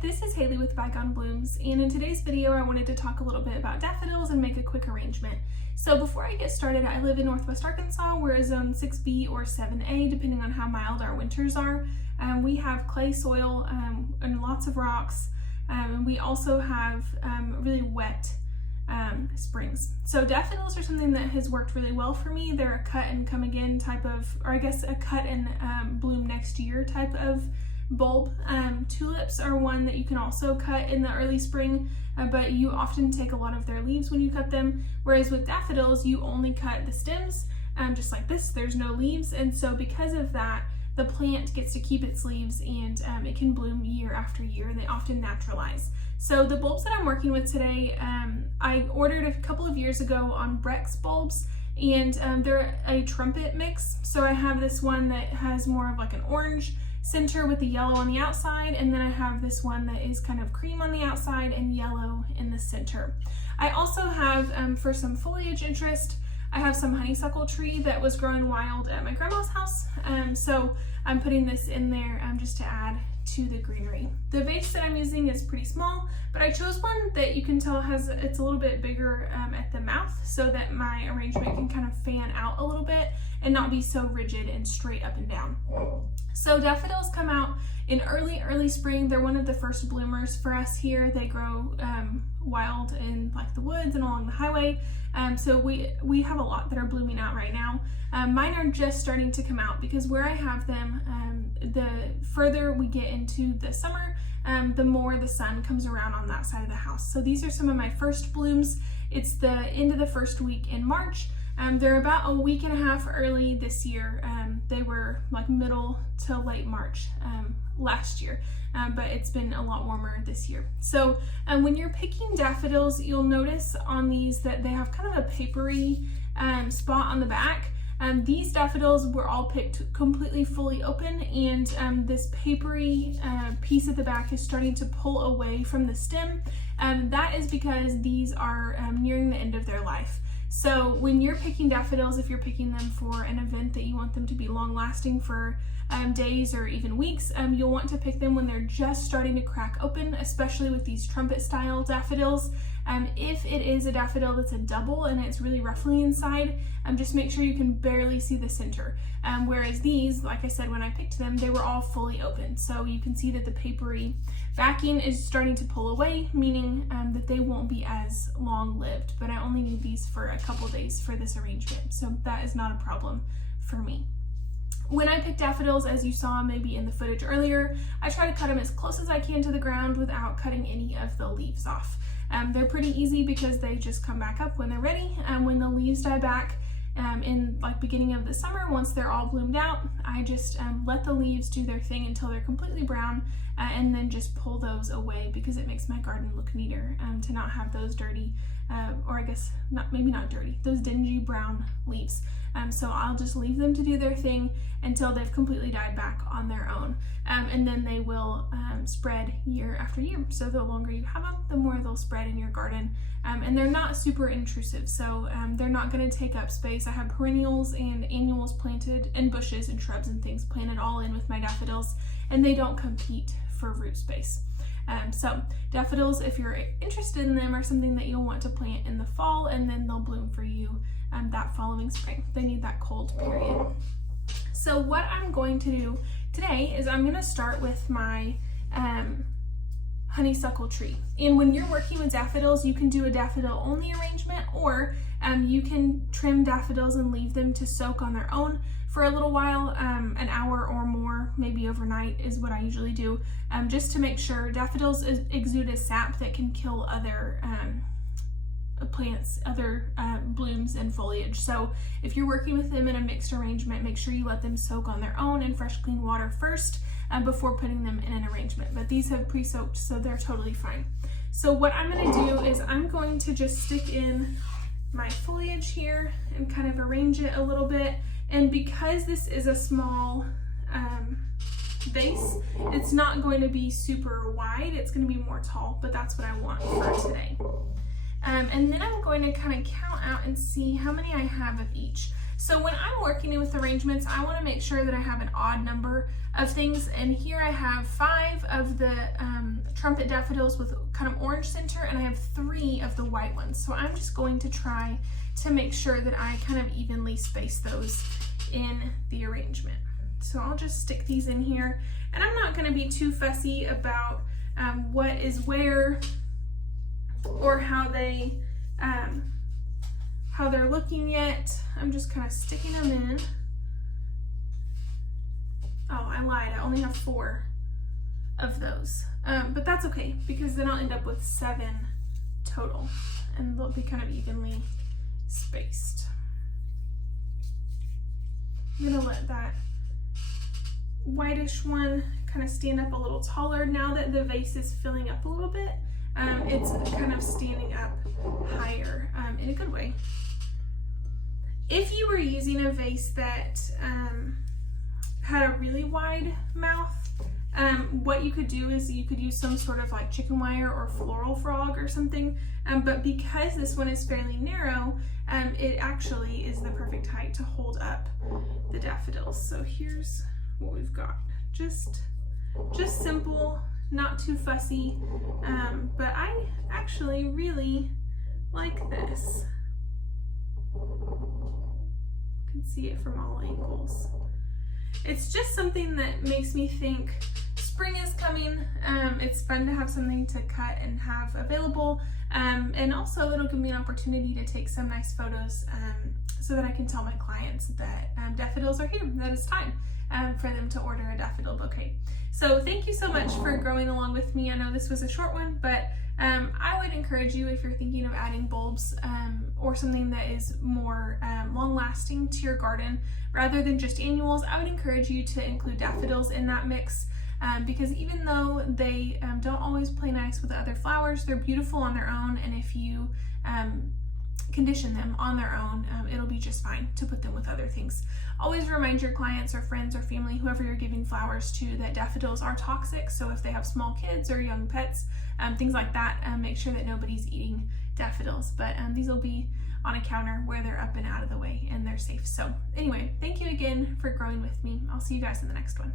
there, this is Haley with Bygone Blooms, and in today's video I wanted to talk a little bit about daffodils and make a quick arrangement. So before I get started, I live in Northwest Arkansas. We're a zone 6B or 7A depending on how mild our winters are. We have clay soil and lots of rocks, and we also have really wet springs. So daffodils are something that has worked really well for me. They're a cut and come again type of, or I guess a cut and bloom next year type of bulb. Tulips are one that you can also cut in the early spring, but you often take a lot of their leaves when you cut them, whereas with daffodils you only cut the stems, just like this. There's no leaves, and so because of that the plant gets to keep its leaves, and it can bloom year after year. They often naturalize. So the bulbs that I'm working with today, I ordered a couple of years ago on Brex bulbs, and they're a trumpet mix. So I have this one that has more of like an orange center with the yellow on the outside, and then I have this one that is kind of cream on the outside and yellow in the center. I also have, for some foliage interest, I have some honeysuckle tree that was growing wild at my grandma's house, so I'm putting this in there just to add to the greenery. The vase that I'm using is pretty small, but I chose one that you can tell it's a little bit bigger at the mouth, so that my arrangement can kind of fan out a little bit and not be so rigid and straight up and down. So daffodils come out in early spring. They're one of the first bloomers for us here. They grow wild in like the woods and along the highway. So we have a lot that are blooming out right now. Mine are just starting to come out because where I have them, the further we get into the summer, the more the sun comes around on that side of the house. So these are some of my first blooms. It's the end of the first week in March. They're about a week and a half early this year. They were like middle to late March last year, but it's been a lot warmer this year. So when you're picking daffodils, you'll notice on these that they have kind of a papery spot on the back. These daffodils were all picked completely fully open, and this papery piece at the back is starting to pull away from the stem. That is because these are nearing the end of their life. So when you're picking daffodils, if you're picking them for an event that you want them to be long lasting for days or even weeks, you'll want to pick them when they're just starting to crack open, especially with these trumpet style daffodils. If it is a daffodil that's a double and it's really ruffly inside, just make sure you can barely see the center. Whereas these, like I said, when I picked them, they were all fully open. So you can see that the papery backing is starting to pull away, meaning that they won't be as long lived, but I only need these for a couple days for this arrangement. So that is not a problem for me. When I pick daffodils, as you saw maybe in the footage earlier, I try to cut them as close as I can to the ground without cutting any of the leaves off. They're pretty easy because they just come back up when they're ready. When the leaves die back in like beginning of the summer, once they're all bloomed out, I just let the leaves do their thing until they're completely brown, and then just pull those away because it makes my garden look neater to not have those dirty, or I guess maybe not dirty, those dingy brown leaves. So I'll just leave them to do their thing until they've completely died back on their own, and then they will spread year after year. So the longer you have them, the more they'll spread in your garden, and they're not super intrusive, so they're not going to take up space. I have perennials and annuals planted, and bushes and shrubs and things planted all in with my daffodils, and they don't compete for root space. So daffodils, if you're interested in them, are something that you'll want to plant in the fall, and then they'll bloom for you that following spring. They need that cold period. So what I'm going to do today is I'm going to start with my honeysuckle tree. And when you're working with daffodils, you can do a daffodil only arrangement, or you can trim daffodils and leave them to soak on their own for a little while, an hour or more, maybe overnight is what I usually do, just to make sure. Daffodils exude a sap that can kill other plants, other blooms and foliage. So if you're working with them in a mixed arrangement, make sure you let them soak on their own in fresh clean water first before putting them in an arrangement. But these have pre-soaked, so they're totally fine. So what I'm going to do is I'm going to just stick in my foliage here and kind of arrange it a little bit. And because this is a small vase, it's not going to be super wide, it's going to be more tall, but that's what I want for today. And then I'm going to kind of count out and see how many I have of each. So when I'm working with arrangements, I want to make sure that I have an odd number of things, and here I have 5 of the trumpet daffodils with kind of orange center, and I have 3 of the white ones. So I'm just going to try to make sure that I kind of evenly space those in the arrangement. So I'll just stick these in here, and I'm not going to be too fussy about what is where or how they're looking yet. I'm just kind of sticking them in. Oh, I lied. I only have 4 of those. But that's okay, because then I'll end up with 7 total, and they'll be kind of evenly spaced. I'm gonna let that whitish one kind of stand up a little taller. Now that the vase is filling up a little bit, it's kind of standing up higher in a good way. If you were using a vase that had a really wide mouth, what you could do is you could use some sort of like chicken wire or floral frog or something, but because this one is fairly narrow, it actually is the perfect height to hold up the daffodils. So here's what we've got. Just simple, not too fussy, but I actually really like this. You can see it from all angles. It's just something that makes me think spring is coming. It's fun to have something to cut and have available, and also it'll give me an opportunity to take some nice photos so that I can tell my clients that daffodils are here, that it's time for them to order a daffodil bouquet. So thank you so much for growing along with me. I know this was a short one, but I would encourage you, if you're thinking of adding bulbs or something that is more long-lasting to your garden rather than just annuals, I would encourage you to include daffodils in that mix, because even though they don't always play nice with the other flowers, they're beautiful on their own, and if you condition them on their own, it'll be just fine to put them with other things. Always remind your clients or friends or family, whoever you're giving flowers to, that daffodils are toxic. So if they have small kids or young pets, things like that, make sure that nobody's eating daffodils. But these will be on a counter where they're up and out of the way and they're safe. So anyway, thank you again for growing with me. I'll see you guys in the next one.